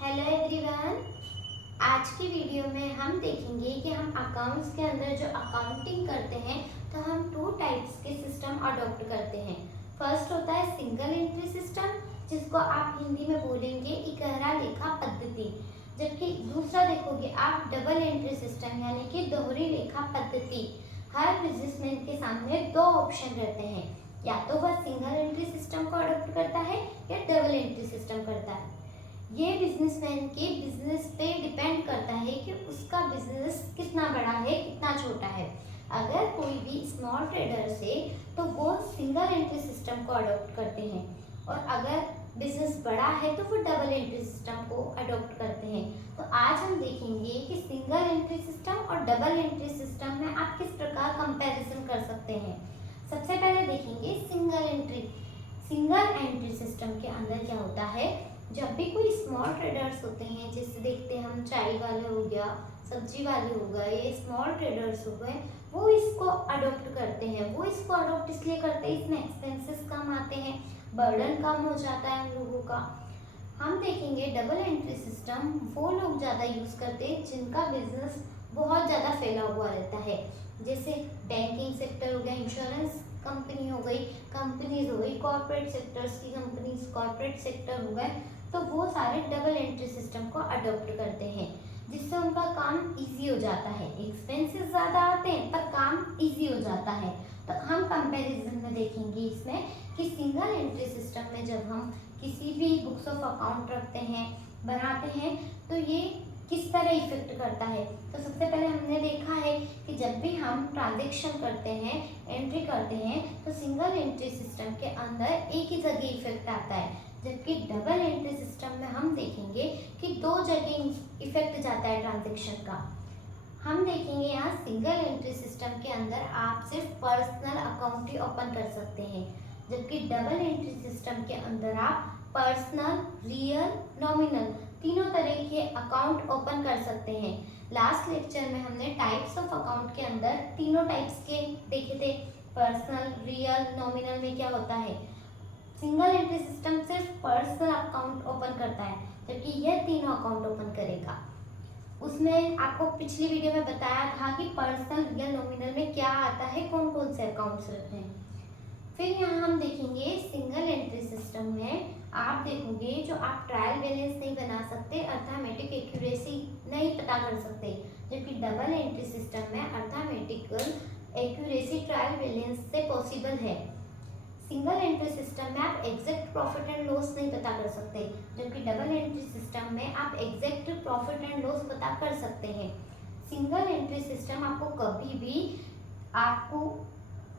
Hello everyone. आज की video में हम देखेंगे कि हम अकाउंट्स के अंदर जो अकाउंटिंग करते हैं तो हम टू टाइप्स के सिस्टम अडॉप्ट करते हैं। फर्स्ट होता है सिंगल एंट्री सिस्टम, जिसको आप हिंदी में बोलेंगे इकहरा लेखा पद्धति। जबकि दूसरा देखोगे आप डबल एंट्री सिस्टम यानी कि दोहरी लेखा पद्धति। हर बिजनेसमैन के सामने दो ऑप्शन रहते हैं, या तो वह सिंगल एंट्री सिस्टम को अडॉप्ट करता है या डबल एंट्री सिस्टम करता है। ये बिजनेसमैन के बिजनेस पे डिपेंड करता है कि उसका बिजनेस कितना बड़ा है कितना छोटा है। अगर कोई भी स्मॉल ट्रेडर है तो वो सिंगल एंट्री सिस्टम को अडॉप्ट करते हैं, और अगर बिजनेस बड़ा है तो वो डबल एंट्री सिस्टम को अडॉप्ट करते हैं। तो आज हम देखेंगे कि सिंगल एंट्री सिस्टम और डबल एंट्री सिस्टम में आप किस प्रकार कंपैरिजन कर सकते हैं। सबसे पहले देखेंगे single entry. Single entry system के अंदर क्या होता है, जब भी कोई स्मॉल ट्रेडर्स होते हैं, जैसे देखते हैं हम चाय वाले हो गया, सब्जी वाले हो गए, ये स्मॉल ट्रेडर्स हो गए, वो इसको अडॉप्ट करते हैं। वो इसको अडॉप्ट इसलिए करते हैं, इसमें एक्सपेंसेस कम आते हैं, बर्डन कम हो जाता है हम लोगों का। हम देखेंगे डबल एंट्री सिस्टम वो लोग ज़्यादा यूज़ करते हैं जिनका बिजनेस बहुत ज़्यादा फैला हुआ रहता है, जैसे बैंकिंग सेक्टर हो गया, इंश्योरेंस कंपनी हो गई, कंपनीज हो गई, कॉर्पोरेट सेक्टर्स की कंपनीज, कॉर्पोरेट सेक्टर हो गए, तो वो सारे डबल एंट्री सिस्टम को अडॉप्ट करते हैं, जिससे उनका काम इजी हो जाता है। एक्सपेंसेस ज़्यादा आते हैं पर काम इजी हो जाता है। तो हम कंपैरिजन में देखेंगे इसमें कि सिंगल एंट्री सिस्टम में जब हम किसी भी बुक्स ऑफ अकाउंट रखते हैं, बनाते हैं, तो ये किस तरह इफेक्ट करता है। तो सबसे पहले हमने देखा है कि जब भी हम ट्रांजैक्शन करते हैं, एंट्री करते हैं, तो सिंगल एंट्री सिस्टम के अंदर एक ही जगह इफेक्ट आता है, जबकि डबल एंट्री सिस्टम में हम देखेंगे कि दो जगह इफेक्ट जाता है ट्रांजैक्शन का। हम देखेंगे यहाँ सिंगल एंट्री सिस्टम के अंदर आप सिर्फ पर्सनल अकाउंट ही ओपन कर सकते हैं, जबकि डबल एंट्री सिस्टम के अंदर आप पर्सनल, रियल, नॉमिनल तीनों तरह के अकाउंट ओपन कर सकते हैं। लास्ट लेक्चर में हमने टाइप्स ऑफ अकाउंट के अंदर तीनों टाइप्स के देखे थे, पर्सनल, रियल, नॉमिनल में क्या होता है। सिंगल एंट्री सिस्टम सिर्फ पर्सनल अकाउंट ओपन करता है, जबकि यह तीनों अकाउंट ओपन करेगा। उसमें आपको पिछली वीडियो में बताया था कि पर्सनल, रियल, नॉमिनल में क्या आता है, कौन कौन से अकाउंट्स रहते हैं। फिर यहाँ हम देखेंगे सिंगल एंट्री सिस्टम में आप देखोगे जो आप ट्रायल बैलेंस नहीं बना सकते, अर्थमेटिक एक्यूरेसी नहीं पता कर सकते, जबकि डबल एंट्री सिस्टम में अर्थमेटिकल एक्यूरेसी ट्रायल बैलेंस से पॉसिबल है। सिंगल एंट्री सिस्टम में आप एग्जैक्ट प्रॉफिट एंड लॉस नहीं पता कर सकते, जबकि डबल एंट्री सिस्टम में आप एग्जैक्ट प्रॉफिट एंड लॉस पता कर सकते हैं। सिंगल एंट्री सिस्टम आपको कभी भी आपको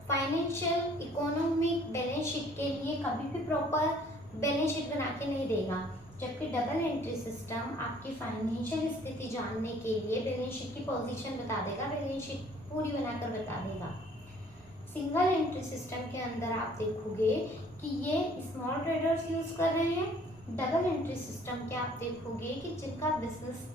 फाइनेंशियल इकोनॉमिक बैलेंस शीट के लिए कभी भी प्रॉपर बैलेंस शीट बना के नहीं देगा, जबकि डबल एंट्री सिस्टम आपकी फाइनेंशियल स्थिति जानने के लिए बैलेंस शीट की पोजीशन बता देगा, बैलेंस शीट पूरी बनाकर बता देगा। सिंगल एंट्री सिस्टम के अंदर आप देखोगे कि ये स्मॉल ट्रेडर्स यूज कर रहे हैं। डबल एंट्री सिस्टम के आप देखोगे कि जिनका बिजनेस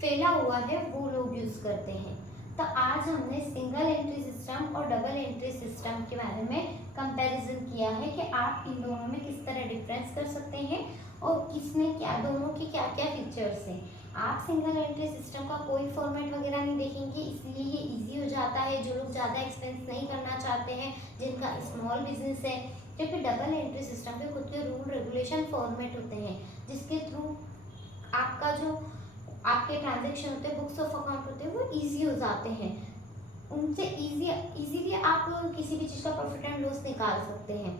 फैला हुआ है वो लोग यूज करते हैं। तो आज हमने सिंगल एंट्री सिस्टम और डबल एंट्री सिस्टम के बारे में कंपैरिजन किया है कि आप इन दोनों में किस तरह डिफरेंस कर सकते हैं और किसमें क्या, दोनों के क्या क्या फीचर्स हैं। आप सिंगल एंट्री सिस्टम का कोई फॉर्मेट वगैरह नहीं देखेंगे, इसलिए ये इजी हो जाता है जो लोग ज़्यादा एक्सपेंस नहीं करना चाहते हैं, जिनका स्मॉल बिजनेस है। क्योंकि डबल एंट्री सिस्टम पे खुद के रूल रेगुलेशन फॉर्मेट होते हैं, जिसके थ्रू आपका जो आपके ट्रांजैक्शन होते हैं, बुक्स ऑफ अकाउंट होते हैं, वो इजी हो जाते हैं। उनसे इजीली आप किसी भी चीज़ का प्रॉफिट एंड लॉस निकाल सकते हैं।